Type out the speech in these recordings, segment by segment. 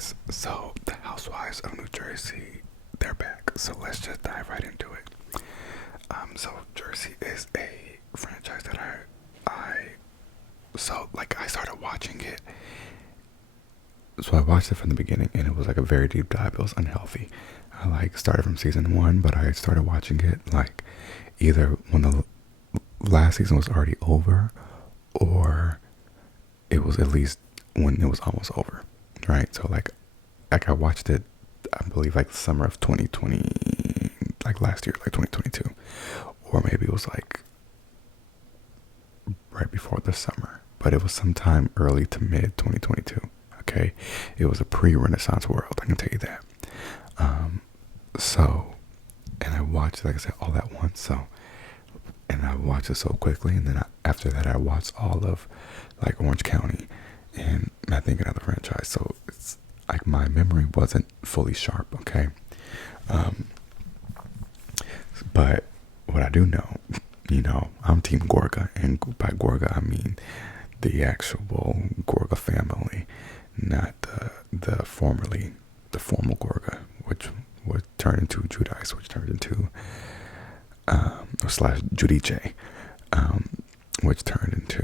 series. So the Housewives of New Jersey, they're back. So let's just dive right into it. So Jersey is a franchise that I started watching it. So I watched it from the beginning, and it was like a very deep dive. It was unhealthy. I started from season one, but I started watching it either when the last season was already over, or it was at least when it was almost over, right? So I watched it, I believe the summer of 2020, last year, 2022, or maybe it was right before the summer, but it was sometime early to mid 2022. Okay, it was a pre-Renaissance world, I can tell you that. So, and I watched, like I said, all at once. So, and I watched it so quickly, and then after that, I watched all of Orange County, and I think another franchise. So it's my memory wasn't fully sharp. Okay, but what I do know, I'm Team Gorga, and by Gorga I mean the actual Gorga family, not the formal Gorga, which would turn into Judice, which turned into slash Judice, which turned into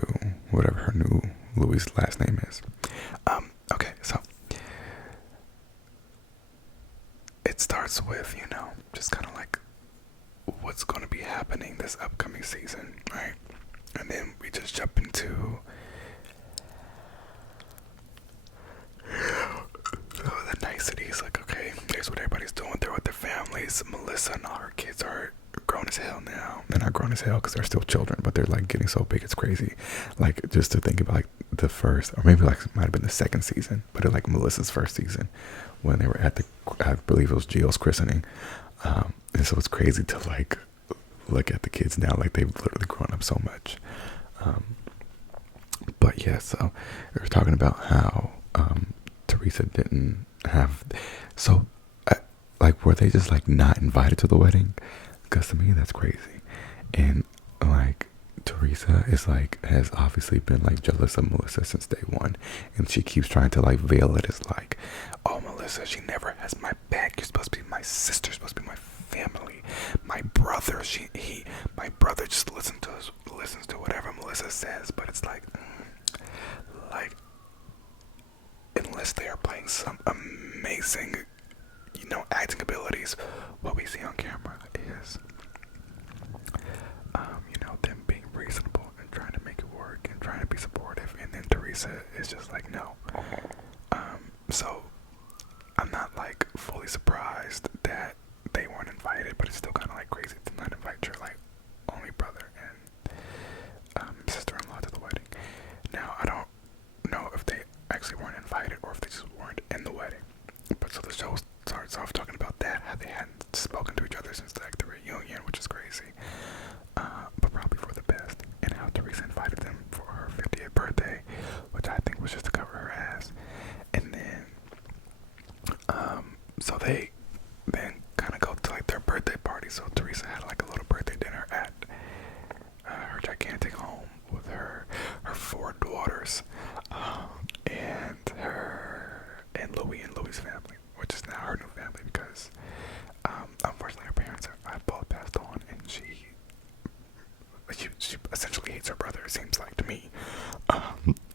whatever her new Louis' last name is. Okay, so it starts with, just kind of what's going to be happening this upcoming season, right? And then we just jump into the niceties. Okay, here's what everybody's doing. They're with their families. Melissa and all her kids are grown as hell now. They're not grown as hell because they're still children, but they're getting so big it's crazy. Just to think about the first, or maybe it might have been the second season, but Melissa's first season when they were at I believe it was Gio's christening. And so it's crazy to look at the kids now, they've literally grown up so much. But yeah, so we were talking about how Teresa didn't have, so were they just not invited to the wedding? Because to me that's crazy. And Teresa is has obviously been jealous of Melissa since day one, and she keeps trying to veil it as oh, Melissa, she never has my back. You're supposed to be my sister, supposed to be my family, my brother. My brother just listens to whatever Melissa says. But it's unless they are playing some amazing, acting abilities, what we see on camera is them being reasonable and trying to make it work and trying to be supportive, and then Teresa is just no. So I'm not fully surprised that they weren't invited, but it's still kind of crazy to not invite your only brother and sister-in-law to the wedding. Now I don't know if they actually weren't invited or if they just weren't in the wedding. But so the show starts off talking about that, how they hadn't spoken to each other since the reunion, which is crazy, but probably for the best. And how Teresa invited them for her 50th birthday, which I think was just to cover her ass. And then so they then kind of go to their birthday party. So Teresa had a little birthday dinner at her gigantic home with her 4 daughters, and Louis' family, which is now her new family because unfortunately her parents have both passed on, and she essentially hates her brother, it seems to me.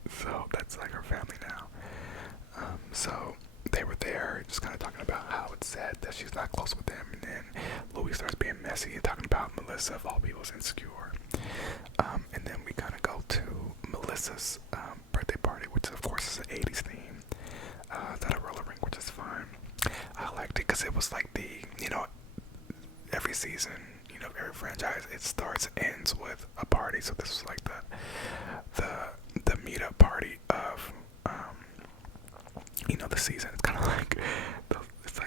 So that's her family now. So they were there just kind of talking about how it's sad that she's not close with them, and then Louis starts being messy and talking about Melissa, of all people, is insecure. And then we kind of go to Melissa's birthday party, which of course is an 80s theme. It's at a roller rink, which is fine. I liked it because it was every season, every franchise, it starts and ends with a party. So this was the meetup party of the season. It's kind of it's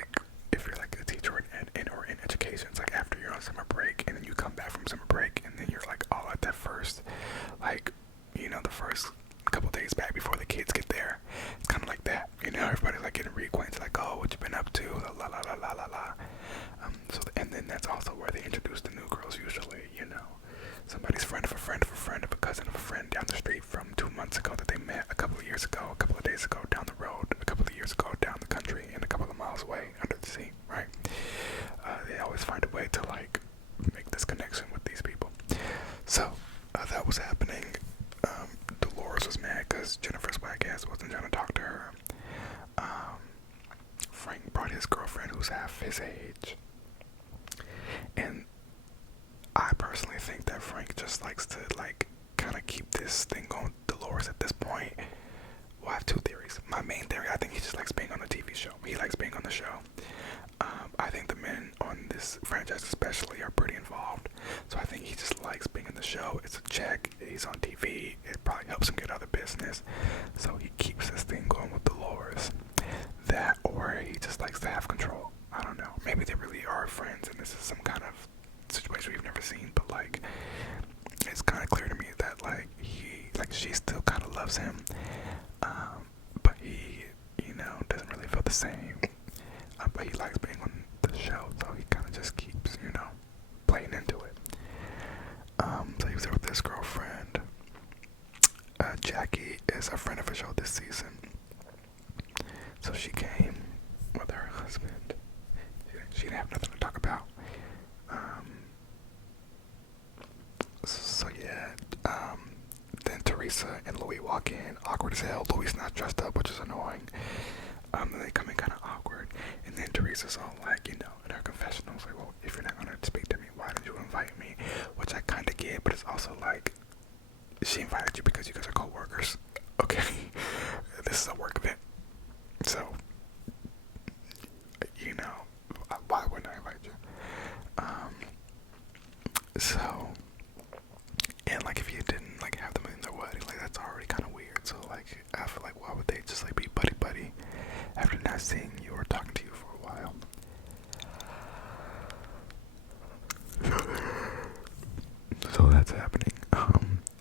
if you're a teacher or in education, it's after you're on summer break, and then you come back from summer break, and then you're all at that first the first couple days back before the kids get there. It's kind of like that, everybody's getting reacquainted, oh, what you been up to, la la la la la la. So and then that's also where they introduce the new girls usually. Somebody's friend of a friend of a friend of a cousin of a friend down the street from 2 months ago that they met a couple of years ago, a couple of days ago, down the road, a couple of years ago, down the his age. And I personally think that Frank just likes to like kind of keep this thing going with Dolores at this point. Well, I have two theories. My main theory, I think he just likes being on a TV show. He likes being on the show. I think the men on this franchise especially are pretty involved. So I think he just likes being in the show. It's a check. He's on TV. It probably helps him get other business. So he keeps this thing going with Dolores. That, or he just likes to have control. I don't know. Maybe they really are friends and this is some kind of situation we've never seen. But like, it's kind of clear to me that like she still kind of loves him. But he, doesn't really feel the same. But he likes being on the show, so he kind of just keeps, playing into it. So he was there with his girlfriend. Jackie is a friend of the show this season. So she came with her husband. She didn't have nothing to talk about. So yeah, then Teresa and Louis walk in, awkward as hell. Louis not dressed up, which is annoying. Then they come in kind of awkward, and then Teresa's all like, in her confessionals, like, well, if you're not gonna speak to me, why did you invite me? Which I kind of get, but it's also like, she invited you because you guys are co-workers. Okay, this is a work event, so why wouldn't I invite you? So, and like if you didn't like have them in their wedding, like that's already kind of weird. So like I feel like why would they just like be buddy after not seeing you or talking to you for a while? So that's happening.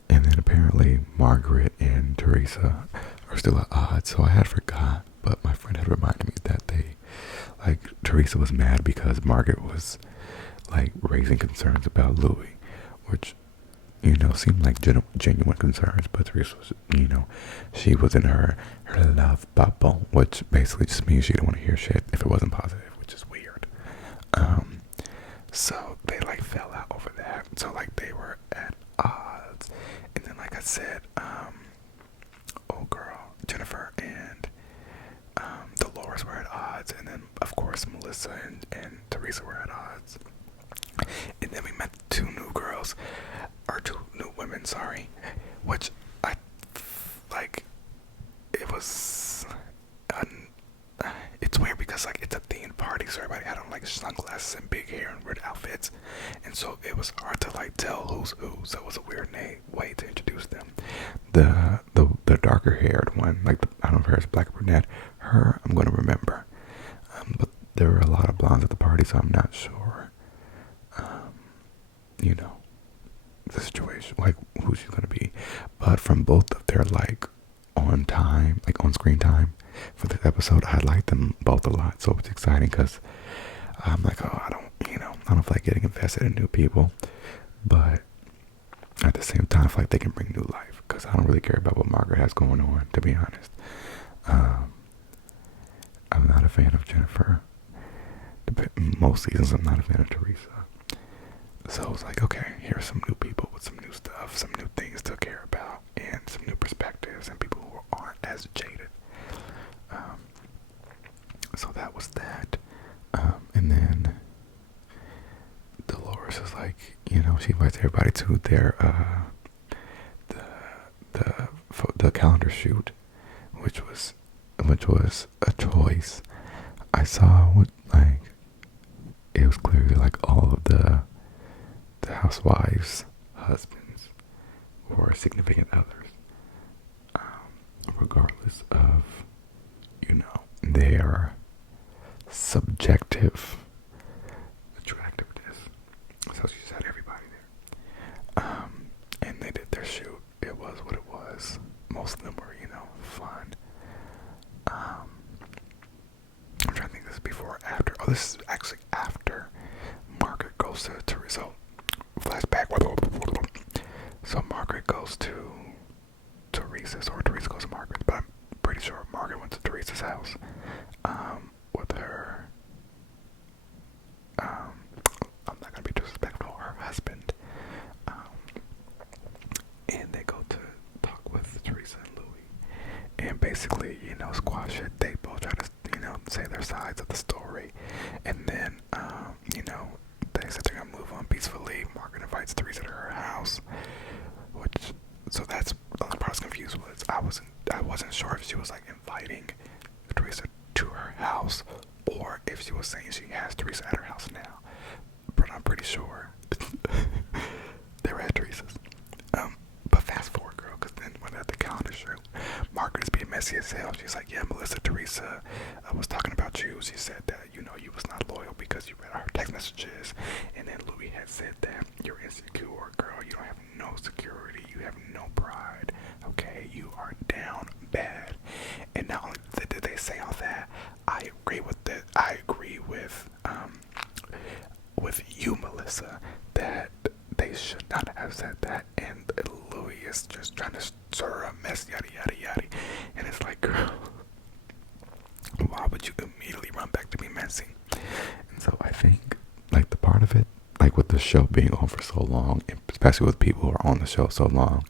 And then apparently Margaret and Teresa are still at odds. So I had forgot, but my friend had reminded me that Teresa was mad because Margaret was like raising concerns about Louis, which seemed like genuine concerns, but Teresa was, she was in her love bubble, which basically just means she didn't want to hear shit if it wasn't positive, which is weird. So they like fell out over that. So like they were at odds, and then like I said, Jennifer and Dolores were at odds, and then of course Melissa and Teresa were at odds. And then we met two new women, which I like. It was it's weird because like it's a themed party, so everybody had on like sunglasses and big hair and weird outfits, and so it was hard to like tell who's who. So it was a weird way to introduce them. The darker haired one, like I don't know if her is black or brunette. Her I'm gonna remember, but there were a lot of blondes at the party, so I'm not sure. The situation, like who she's gonna be. But from both of their like on screen time for this episode, I liked them both a lot. So it's exciting because I'm like, I don't feel like getting invested in new people, but at the same time, I feel like they can bring new life because I don't really care about what Margaret has going on, to be honest. I'm not a fan of Jennifer. Most seasons, I'm not a fan of Teresa. So I was like, okay, here's some new people with some new stuff, some new things to care about, and some new perspectives, and people who aren't as jaded. So that was that. And then Dolores is like, she invites everybody to their the calendar shoot, which was a choice. I saw it was clearly like all of the housewives' husbands or significant others, regardless of their subjective attractiveness. So she just had everybody there, and they did their shoot. It was what it was. Most of them were fun. I'm trying to think, this is before or after. Oh, this is actually after Margaret goes to Teresa. Flashback. So Margaret goes to Teresa's, or Teresa goes to Margaret's, but I'm pretty sure Margaret went to Teresa's house with her. I'm not gonna be disrespectful. Her husband, and they go to talk with Teresa and Louis, and basically, squash it. They both try to, say their sides of the story, and then house, or if she was saying she has Teresa at her house now. But I'm pretty sure they were at Teresa's. But fast forward, girl, because then when at the calendar shoot, Margaret is being messy as hell. She's like, yeah, Melissa, Teresa, I was talking about you. She said that, you was not loyal because you read our text messages. And then Louis had said that you're insecure, girl. You don't have no security. You have no pride. Okay, you are down bad. And not only did they say all that, I agree with that. I agree with you, Melissa, that they should not have said that. And Louis is just trying to stir a mess, yada yada yada. And it's like, girl, why would you immediately run back to be messy? And so I think, like, the part of it, like with the show being on for so long, especially with people who are on the show so long,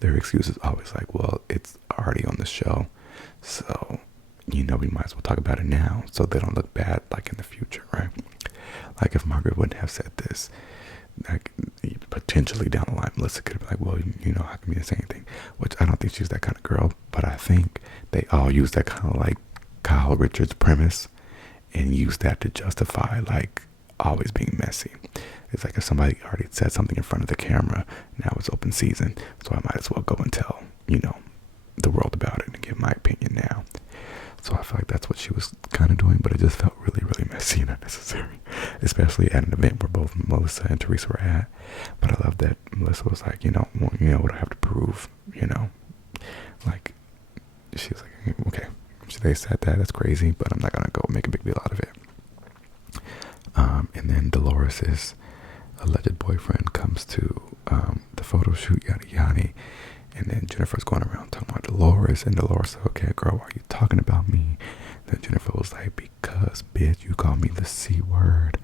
their excuse is always like, well, it's already on the show, so we might as well talk about it now so they don't look bad like in the future, right? Like if Margaret wouldn't have said this, like potentially down the line, Melissa could have been like, well, how come you didn't say anything? Which I don't think she's that kind of girl, but I think they all use that kind of like Kyle Richards premise and use that to justify like always being messy. It's like if somebody already said something in front of the camera, now it's open season, so I might as well go and tell the world about it and give my opinion now. So I feel like that's what she was kind of doing, but it just felt really, really messy and unnecessary, especially at an event where both Melissa and Teresa were at. But I love that Melissa was like, what do I have to prove? Like she was like, okay, they said that's crazy, but I'm not gonna go make a big deal out of it. And then Dolores' alleged boyfriend comes to the photo shoot, yada yada. And then Jennifer's going around talking about Dolores, and Dolores said, okay, girl, why are you talking about me? Then Jennifer was like, because, bitch, you call me the C word,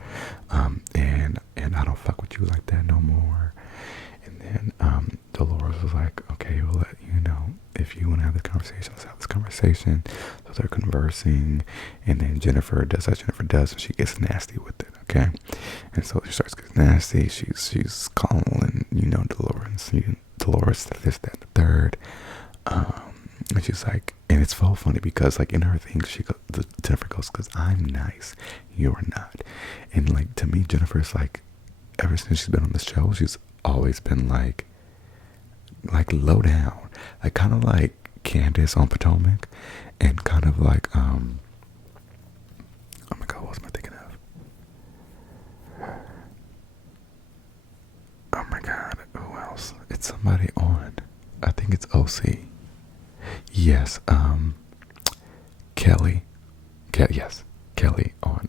and I don't fuck with you like that no more. And then Dolores was like, okay, we'll let you know if you want to have this conversation, let's have this conversation. So they're conversing, and then Jennifer does as Jennifer does, and she gets nasty with it, okay? And so she starts getting nasty. She's calling, Dolores, this, that, and the third. And she's like, and it's so funny because like in her thing, Jennifer goes, because I'm nice, you're not. And like to me, Jennifer's like, ever since she's been on the show, she's always been like low down, like kind of like Candace on Potomac, and kind of like oh my god, what am I thinking of? Oh my god, who else? It's somebody on, I think it's OC. Yes, Kelly. Yes, Kelly on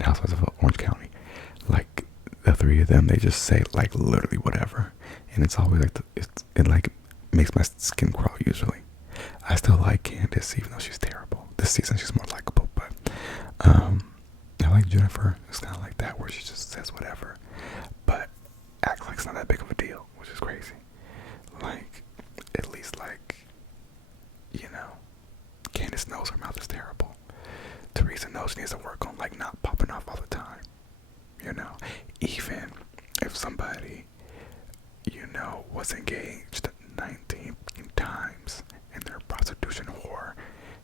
Housewives of Orange County. Like the three of them, they just say like literally whatever, and it's always like it like makes my skin crawl. Usually, I still like Candace even though she's terrible. This season she's more likable, but I like Jennifer. It's kind of like that where she just says whatever, but acts like it's not that big of a deal, which is crazy. Like at least like Candace knows her mouth is terrible. Teresa knows she needs to work on like not popping off all the time. Even if somebody was engaged 19 times and they're a prostitution whore,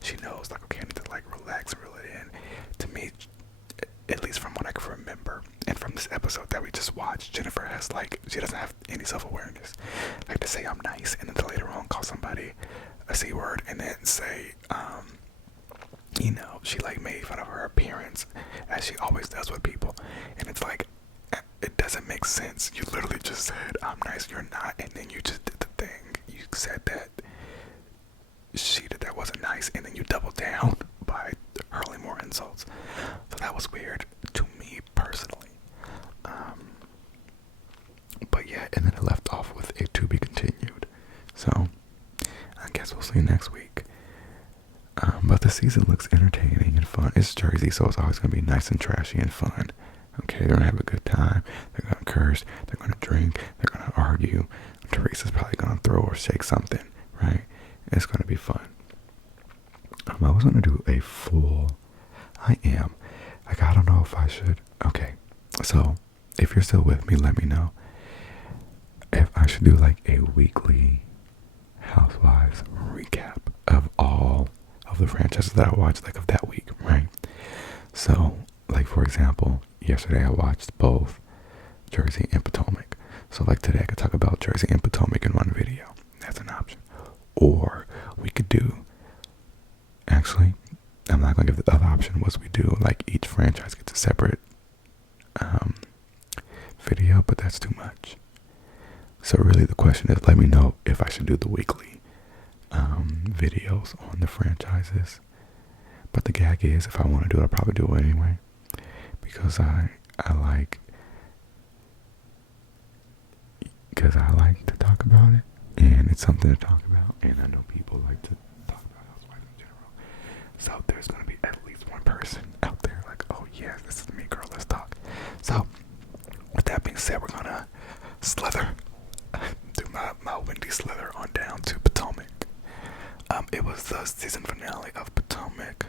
she knows like, okay, I need to like relax and reel it in. To me, at least from what I can remember and from this episode that we just watched, Jennifer has like, she doesn't have any self-awareness. Like to say I'm nice and then to later on call somebody a C word and then say she like made fun of her appearance as she always does with people, and it's like it doesn't make sense. You literally just said I'm nice, you're not, and then you just did the thing. You said that she did that wasn't nice, and then you doubled down by hurling more insults. So that was weird to me personally. But yeah, and then it left off with a to be continued. So I guess we'll see next week. But the season looks entertaining and fun. It's Jersey, so it's always going to be nice and trashy and fun. Okay, they're going to have a good time. They're going to curse. They're going to drink. They're going to argue. Teresa's probably going to throw or shake something, right? It's going to be fun. I was going to do a full... I am. Like, I don't know if I should... Okay, so if you're still with me, let me know. If I should do like a weekly Housewives recap of all of the franchises that I watched, like of that week, right? So, like for example, yesterday I watched both Jersey and Potomac. So like today I could talk about Jersey and Potomac in one video. That's an option. Or we could do, actually, I'm not going to give the other option, was we do like each franchise gets a separate video, but that's too much. So really the question is, let me know if I should do the weekly videos on the franchises. But the gag is, if I want to do it, I'll probably do it anyway. Because I like to talk about it, and it's something to talk about, and I know people like to talk about Housewives in general. So there's going to be at least one person out there like, oh yes, this is me, girl, let's talk. So with that being said, we're going to slither, do my windy slither on down to Potomac. It was the season finale of Potomac.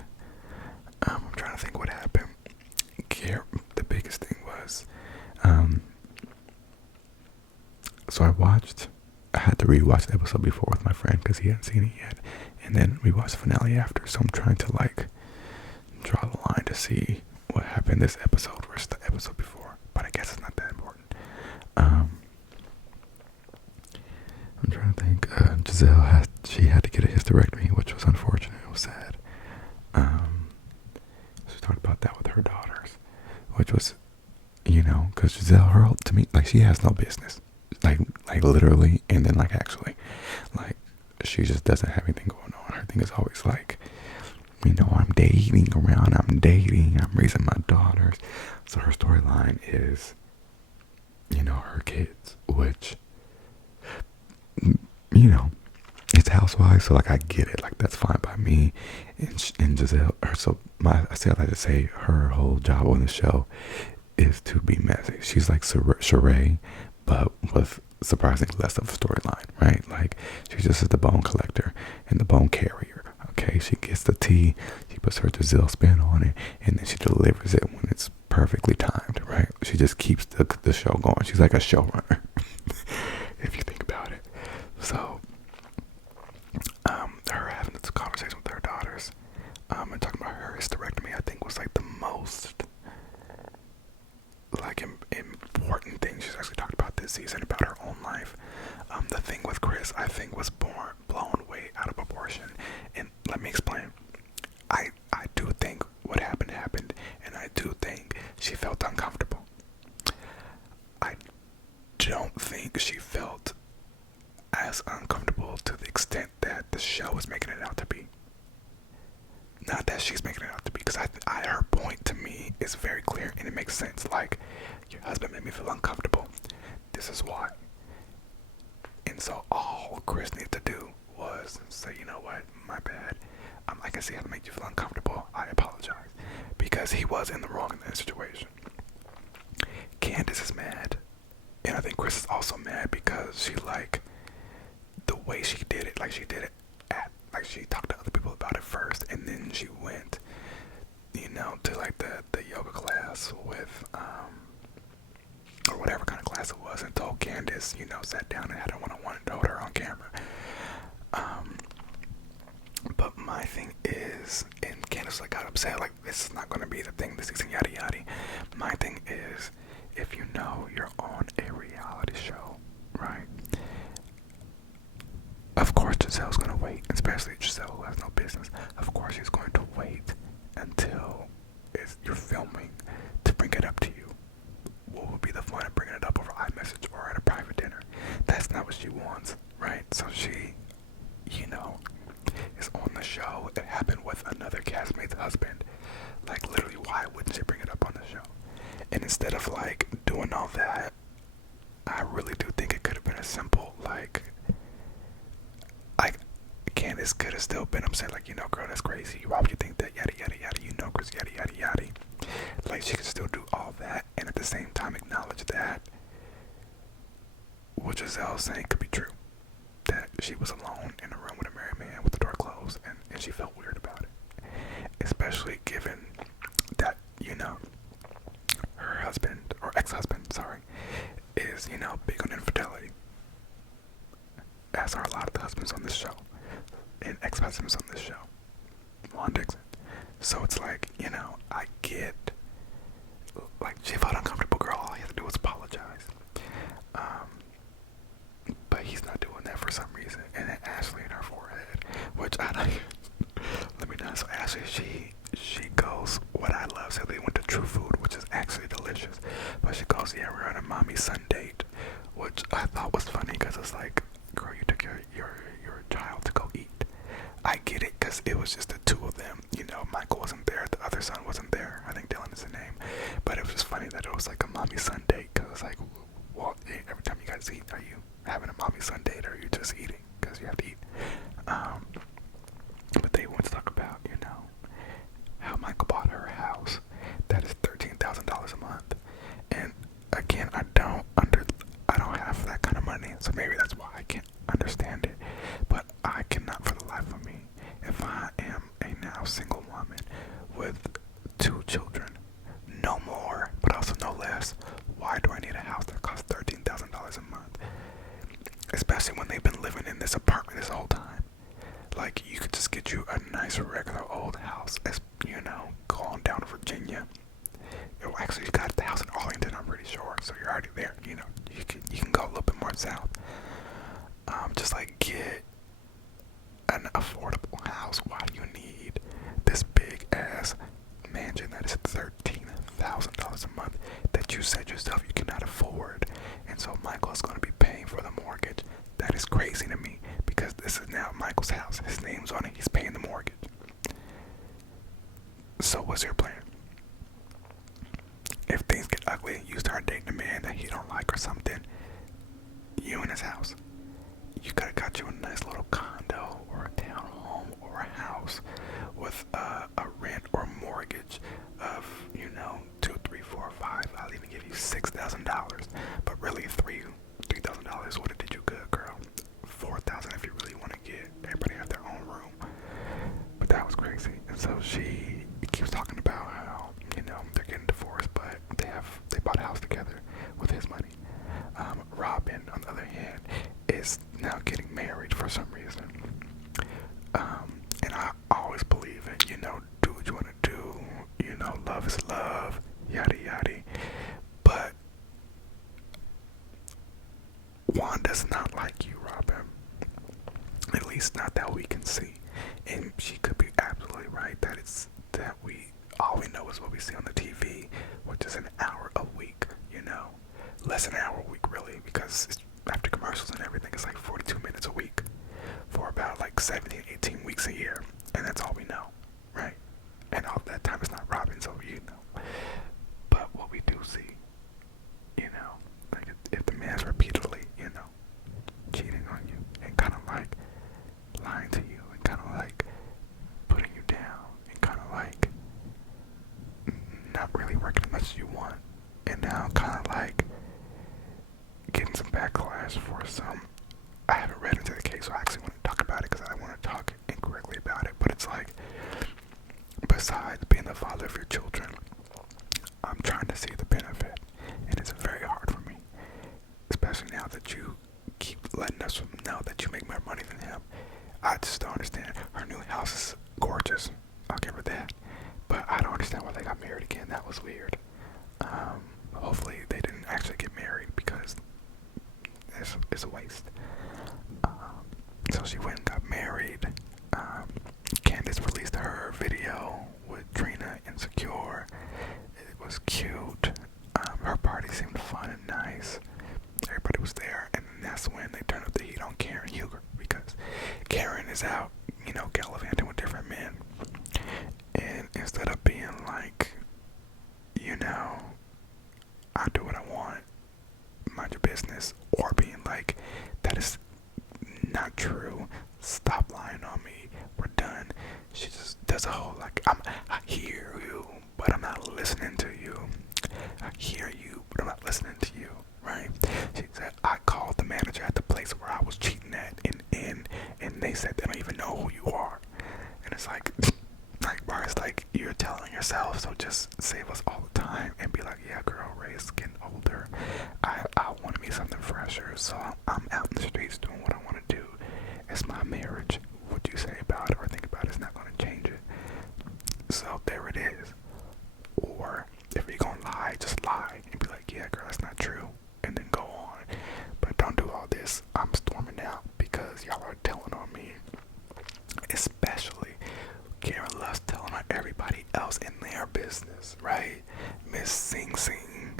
I'm trying to think what happened. The biggest thing was, so I had to rewatch the episode before with my friend because he hadn't seen it yet, and then we watched the finale after. So I'm trying to like draw the line to see what happened this episode versus the episode before, but I guess it's not that important. I'm trying to think. Giselle had to get a hysterectomy, which was unfortunate. It was sad. She talked about that with her daughters, which was, because Giselle Hurl, to me, like, she has no business, like literally, and then like actually, like, she just doesn't have anything going on. Her thing is always like, I'm dating around, I'm raising my daughters. So her storyline is, her kids, which, it's Housewives, so like I get it, like that's fine by me. And Giselle, I like to say her whole job on the show is to be messy. She's like Sheree, but with surprisingly less of a storyline, right? Like, she just is the bone collector and the bone carrier. Okay, she gets the tea, she puts her Giselle spin on it, and then she delivers it when it's perfectly timed, right? She just keeps the show going. She's like a showrunner, if you think about it. So, her having this conversation with her daughters, and talking about her hysterectomy, I think was like the most like important thing she's actually talked about this season, about her own life. The thing with Chris, I think, was blown way out of proportion, and let me explain. I do think what happened, and I do think she felt uncomfortable. I don't think she felt as uncomfortable to the extent that the show is making it out to be. Not that she's making it out to be, because her point to me is very clear and it makes sense. Like, your husband made me feel uncomfortable. This is why. And so all Chris needed to do was say, you know what, my bad. I can see how to make you feel uncomfortable. I apologize. Because he was in the wrong in that situation. Candace is mad. And I think Chris is also mad because she, like, the way she did it, like she did it like she talked to other people about it first, and then she went, to like the yoga class with, or whatever kind of class it was, and told Candace, sat down and had a one-on-one and told her on camera. But my thing is, and Candace got upset, like, this is not going to be the thing this season, yada yada. My thing is, if you're on a reality show, right? Of course Giselle's going to wait, especially Giselle, who has no business. Of course she's going to wait until you're filming to bring it up to you. What would be the fun of bringing it up over iMessage or at a private dinner? That's not what she wants, right? So she, is on the show. It happened with another castmate's husband. Like, literally, why wouldn't she bring it up on the show? And instead of, like, doing all that, I really do think it could have been a simple, like Candace could have still been upset, like, girl, that's crazy. Why would you think that? Yada, yada, yada. Chris, yada, yada, yada. Like, she could still do all that and at the same time acknowledge that what Giselle's saying could be true. That she was alone in a room with a married man with the door closed, and she felt weird about it. Especially given that, her husband, or ex-husband, sorry, is, big on infidelity. As are a lot of the husbands on this show. And ex-husbands on this show. Juan Dixon. So it's like, I get, like, she felt uncomfortable, girl. All he had to do was apologize. But he's not doing that for some reason. And then Ashley in her forehead, which I don't. Let me know. So Ashley, she goes, what I love. So they went to True Food, which is actually delicious. But she goes, yeah, we're on a mommy son date, which I thought was funny because it's like, girl, you took your child to go eat. I get it because it was just the two of them. Michael wasn't there, the other son wasn't there. I think Dylan is the name. But it was just funny that it was like a mommy son date because it's like, well, every time you guys eat, are you having a mommy son date or are you just eating because you have to eat? But they want to talk about, how Michael bought her a house that is $13,000 a month. And again, I don't have that kind of money, so maybe that's why I can't understand it. But I cannot for the life of me, if I am a now single woman with 2 children, no more, but also no less, why do I need a house that costs $13,000 a month? Especially when they've been living in this apartment this whole time. Like, you could just get you a nice regular old house, as go on down to Virginia. Well, actually, you got the house in Arlington, I'm pretty sure, so you're already there. You can go a little bit more south. Just like get an affordable house. Why do you need this big ass mansion that is $13,000 a month that you said yourself you cannot afford? And so Michael is going to be paying for the mortgage. That is crazy to me because this is now Michael's house. His name's on it. He's paying the mortgage. So what's your plan? If things get ugly, you start dating a man that you don't like or something, you in his house. You could have got you a nice little condo or a townhome or a house with a rent or mortgage of, 2, 3, 4, 5. I'll even give you $6,000. But really $3,000 would have did you good, girl. $4,000 if you really want to get everybody have their own room. But that was crazy. And so she keeps talking about how, they're getting divorced, but they bought a house together with his money. Robin, on the other hand, is now getting married for some reason. And I always believe in, do what you want to do. Love is love, yada yada. But Juan does not like you, Robin. At least not that we can see. And she could be absolutely right that all we know is what we see on the TV, which is an hour a week, less than an hour a week really, because after commercials and everything, it's like 42 minutes a week for about like 17, 18 weeks a year, and that's all we know, right? And all that time is not Robin, so But what we do see, like if the man's repeatedly, cheating on you and kind of like lying to you and kind of like putting you down and kind of like not really working as much as you want, and now kind of like getting some backlash for some. I haven't read into the case, so I actually want to talk about it because I don't want to talk incorrectly about it. But it's like, besides being the father of your children, I'm trying to see the benefit, and it's very hard for me, especially now that you keep letting us know that you make more money than him. I just don't understand. Her new house is gorgeous. I'll give her that. But I don't understand why they got married again. That was weird. Hopefully they didn't actually get married because it's a waste. So she went and got married. Candace released her video with Trina Insecure. It was cute. Her party seemed fun and nice. Everybody was there, and that's when they turned up the heat on Karen Huger because Karen is out, gallivanting with different men. And instead of being like, I do what I want, mind your business, or being like, that is not true, stop lying on me, we're done. She just does a whole like, I hear you, but I'm not listening to you. I hear you, but I'm not listening to you, right? She said, I called the manager at the place where I was cheating at, and they said they don't even know who you are. And it's like Bar's like, you're telling yourself, so just save us all the time and be like, yeah, girl, Ray's getting older. I want to be something fresher, so I'm out in the streets doing what I want to do. It's my marriage. What you say about it or think about it is not going to change it. everybody else in their business, right? Miss Sing Sing,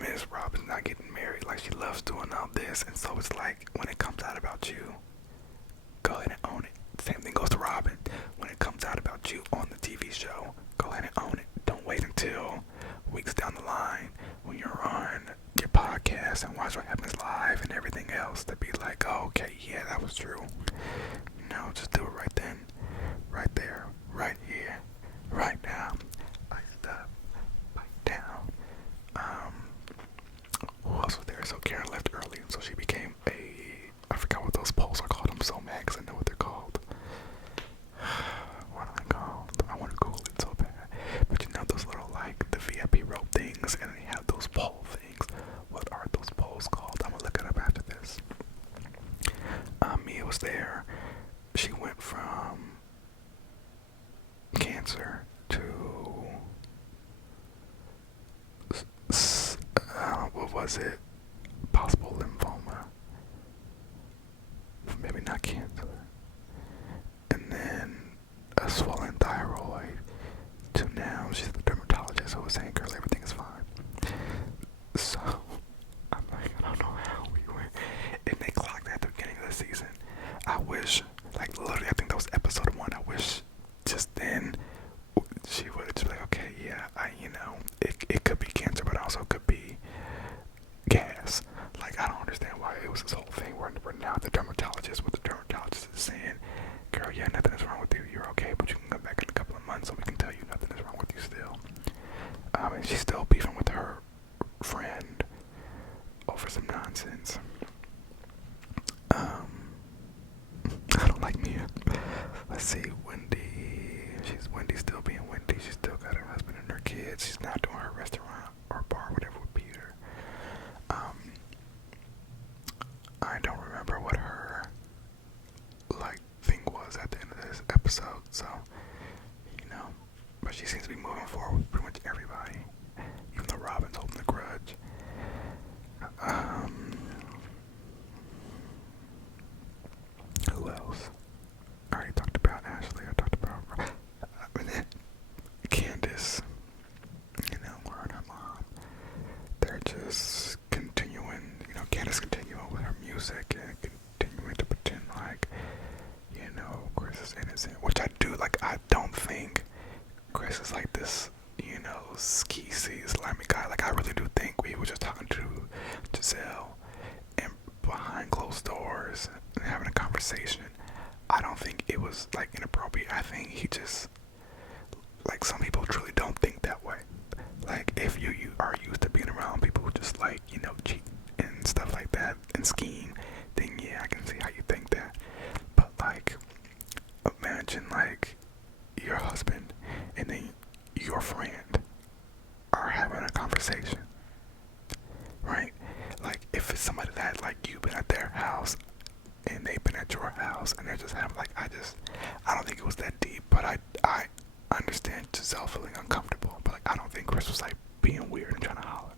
Miss Robin's not getting married, like she loves doing all this, and so it's like when it comes out about you, go ahead and own it. Same thing goes to Robin. When it comes out about you on the TV show, go ahead and own it. Don't wait until weeks down the line when you're on your podcast and Watch What Happens Live and everything else to be like, oh, okay, yeah, that was true. No, just do it right then, right there, right here, right now. Iced up, bite down. Who else was there? So Karen left early, so she became I forgot what those poles are called. I'm so mad because I know what they're called. What are they called? I want to Google it so bad. But you know those little, like, the VIP rope things, and they have those pole things. What are those poles called? I'm gonna look it up after this. Mia was there. She went from cancer to what was it? Possible lymphoma. Maybe not cancer. And then a swollen thyroid. To now, she's the dermatologist who was saying, girl, everything is fine. So, I'm like, I don't know how we went. And they clocked at the beginning of the season. I wish, like, literally, I think that was episode 1. I wish just then she would have just be like, okay, yeah, it could be cancer, but also could be gas. Like, I don't understand why it was this whole thing where now the dermatologist, what the dermatologist is saying, girl, yeah, nothing is wrong with you. You're okay, but you can come back in a couple of months so we can tell you nothing is wrong with you still. And she's still beefing with her friend over some nonsense. I don't like Mia. Let's see, Wendy's still being Wendy. She's still got her husband and her kids. She's not doing her restaurant or bar, whatever with Peter. I don't remember what her thing was at the end of this episode, so but she seems to be moving forward with pretty much everybody, even though Robin's holding the grudge. Who else? I already talked about Ashley. I talked about Candace. Her and her mom. They're just continuing. Candace continuing with her music and continuing to pretend like, Chris is innocent. Which I do. I don't think Chris is like this, skeezy, slimy guy. I really do think we were just talking to Giselle and behind closed doors and having a conversation. I don't think it was inappropriate. I think he just some people truly don't think that way. If you are used to being around people who just cheat and stuff like that and scheme, then yeah, I can see how you think that. But imagine your husband and then your friend are having a conversation, right? If it's somebody that you've been at their house and they've been at your house and they're just having I don't think it was that deep, but I understand Giselle feeling uncomfortable, but I don't think Chris was being weird and trying to holler.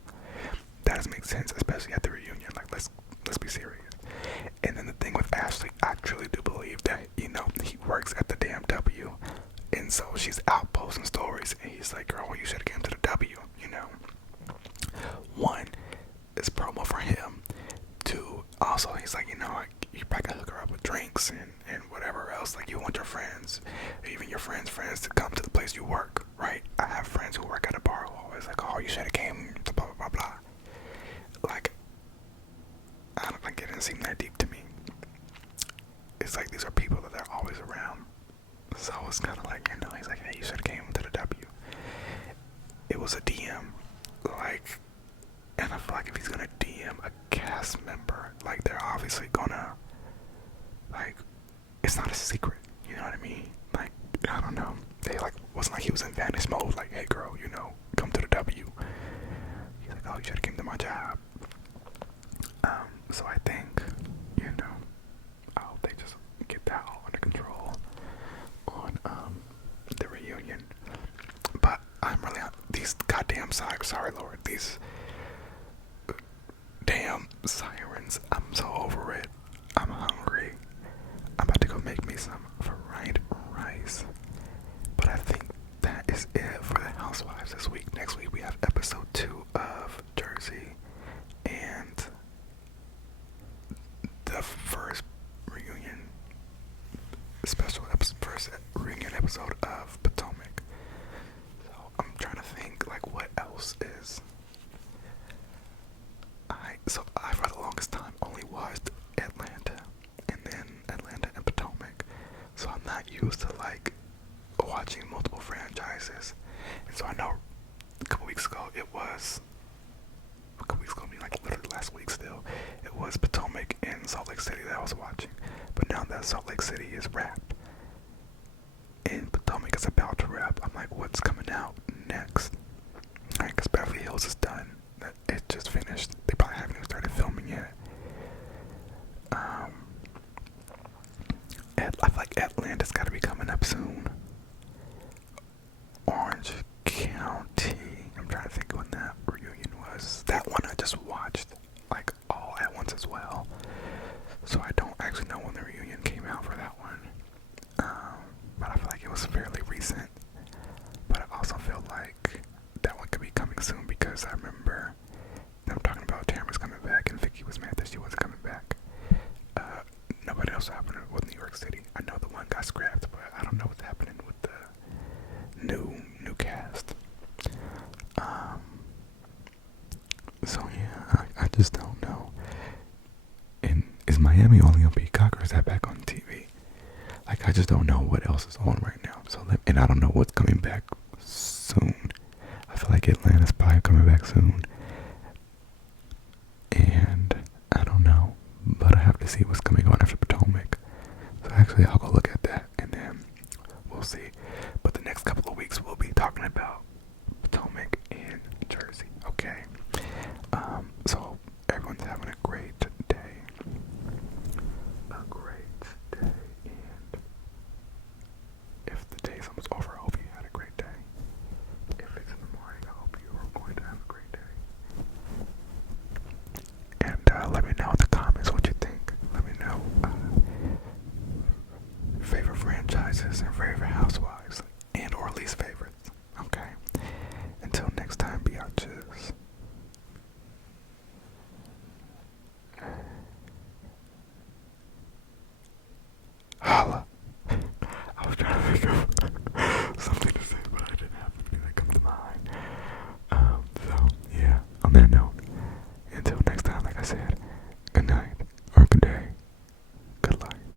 That doesn't make sense, especially at the reunion. Let's be serious. And then the thing with Ashley, I truly do believe that he works at the damn W, and so she's out posting stories, and he's like, girl, well, you should have came to the W. One, it's promo for him. Two, also he's like, you probably can hook her up with drinks and whatever else. You want your friends, even your friends' friends, to come to the place you work, right? I have friends who work at a bar who always oh, you should have came to blah, blah, blah, blah. I don't it didn't seem that deep to me. It's these are people that they're always around. So it's kind of he's like, hey, you should have came to the W. It was a DM. And I feel if he's gonna DM a cast member, they're obviously gonna, it's not a secret, you know what I mean? I don't know. They wasn't he was in vanish mode, hey girl, come to the W. He's like, oh, you should have came to my job. So I think, I hope they just get that all under control on the reunion. But I'm really these goddamn sorry Lord, these damn sirens. I'm so over it. I'm hungry. I'm about to go make me some fried rice. But I think watching multiple franchises. And so I know a couple weeks ago, I mean like literally last week still, it was Potomac in Salt Lake City that I was watching. But now that Salt Lake City is wrapped and Potomac is about to wrap, I'm like, what's coming out next? Alright, because Beverly Hills is done. It just finished. They probably haven't even started filming yet. I feel like Atlanta's got to be coming up soon. Orange County. I'm trying to think when that reunion was. That one I just watched like all at once as well. So I don't actually know when the reunion came out for that one. But I feel like it was fairly recent. But I also feel like that one could be coming soon because I remember them talking about Tamara's coming back and Vicky was mad that she wasn't coming back. Nobody else happened with New York City. I know the one got scrapped, but I don't know what's happening with the new cast. So yeah, I just don't know. And is Miami only on Peacock or is that back on TV? Like I just don't know what else is on right now. And I don't know what's coming back soon. I feel like Atlanta's probably coming back soon. And I don't know. But I have to see what's coming on after Potomac. So actually I'll go look at that and then we'll see. But the next couple of weeks we'll be talking about